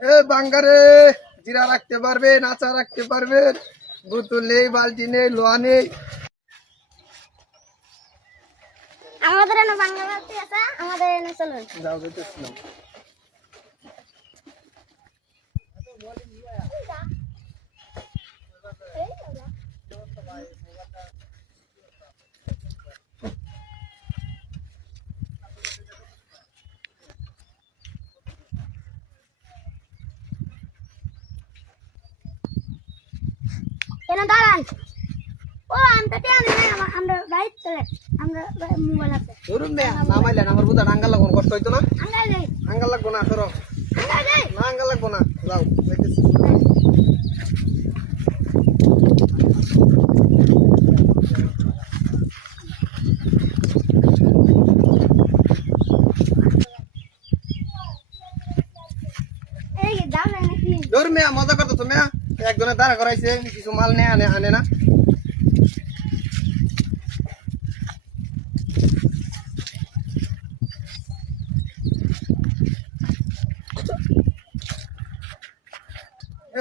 এ বাঙ্গারে জিরা রাখতে পারবেন, আচার রাখতে পারবেন, বোতল নেই, বালতি নেই, লোহা নেই। আমাদের এনে বাংলা বালতি আছে, আমাদের এনে চলুন যাও যেতেছিলাম। কেন দাঁড়ান? ও আমি তো জানি না, আমরা বাইক চলে, আমরা মোবাইল আছে। ধরুন মেয়া নামাইলেন, আমার বুধা আঙ্গাল লাগবো, কষ্ট হইতো না? আমরা যাই, আঙ্গাল লাগবো না, সরো। আমরা যাই। না আঙ্গাল লাগবো না, যাও যাইতেছি। এই দাও নাকি? ধরুন মেয়া মজা করতো মেয়া, একজনের দাঁড়া করাইছে, কিছু মাল নেই, আনে না।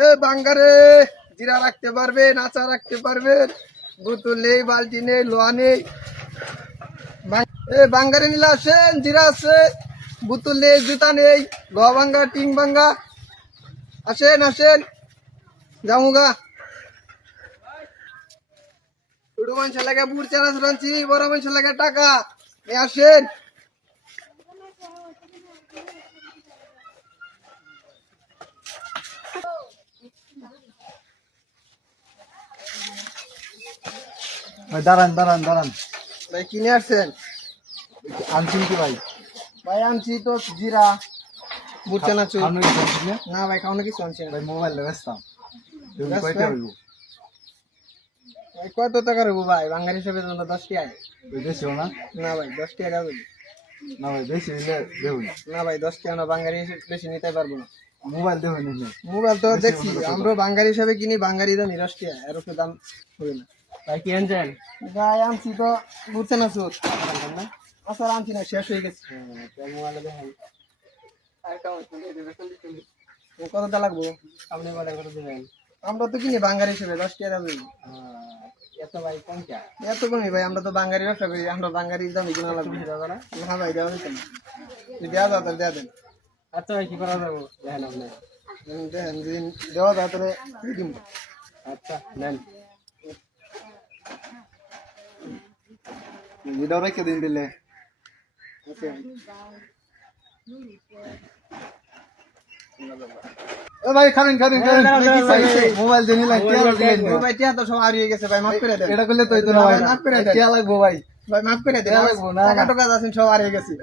এ বাঙ্গারে জিরা রাখতে পারবেন, আচার রাখতে পারবেন, বোতল নেই, বালতি নেই, লোহা নেই। এ বাঙ্গারে নিলে আসেন, জিরা আছে, বোতল নেই, জুতা নেই, লোহা ভাঙ্গা, টিং ভাঙ্গা। আসেন আসেন, যামুগা। ছোট মানুষের লাগে বুড় চানাচ রাঁধছি, বড় মানুষের লাগে টাকা। এ আসেন। দাঁড়ান দাঁড়ান দাঁড়ান, ভাই কিনে আসছেন? আনছেন কি ভাই? ভাই আনছি তো জিরা, বুড় চানাচ। আপনি কি আনছেন না? না ভাই খাওয়ানো কিছু আনছি না। ভাই মোবাইল ব্যস্তাম, ব্যস্ত? কয়টা হইব? ভাই কত টাকা রবো ভাই? বাঙালি হিসেবে তো 10 টাকা। বেশিও না? না ভাই 10 টাকা দেবেন। না ভাই বেশি হইলে দেখুন, না ভাই 10 টাকা না, বাঙালি হিসেবে বেশি নিতে পারবো না। মোবাইল দেখুন না। মোবাইল তো বেশি দেখছি, হলে কত? আমরা বাঙালি হিসাবে কিনি, বাঙালি দাম 10 টাকা, এর উপরে দাম হবে না। ভাই কি আনছেন? ভাই আনছি তো বুঝছে না সুদ না, আসার আনছি না, শেষ হয়ে গেছে। মোবাইলে দেখেন কতটা লাগবো? আপনি বলে করে দেবেন। আমরা তো কিনি বাঙালি হিসেবে 10 টাকা দেবেন। এত ভাই কোনটা? এত কমই ভাই, আমরা তো বাঙালি ব্যবসা করি, আমরা বাঙালির দামে কিনা লাগবে না ভাই, দেওয়া যেত না। যদি দেওয়া যায় তাহলে দেওয়া দেন। আচ্ছা ভাই কি করা যাবো দেখেন আপনি। দেখেন যদি দেওয়া যায় তাহলে দিব। আচ্ছা নেন, ভিডিও রেখে দিন দিলে। ওকে। ও ভাই খাবেন খাবেন খাবেন, মোবাইল দিয়ে নিলেন, ভাই টিয়া তো সব হারিয়ে গেছে ভাই, মাফ করে দেন। এটা করলে তো হইতো না ভাই, মাফ করে দেন। টিয়া লাগবো ভাই, ভাই মাফ করে দেন, টিয়া লাগবো না। টাকা টাকা আছেন সব হারিয়ে গেছে।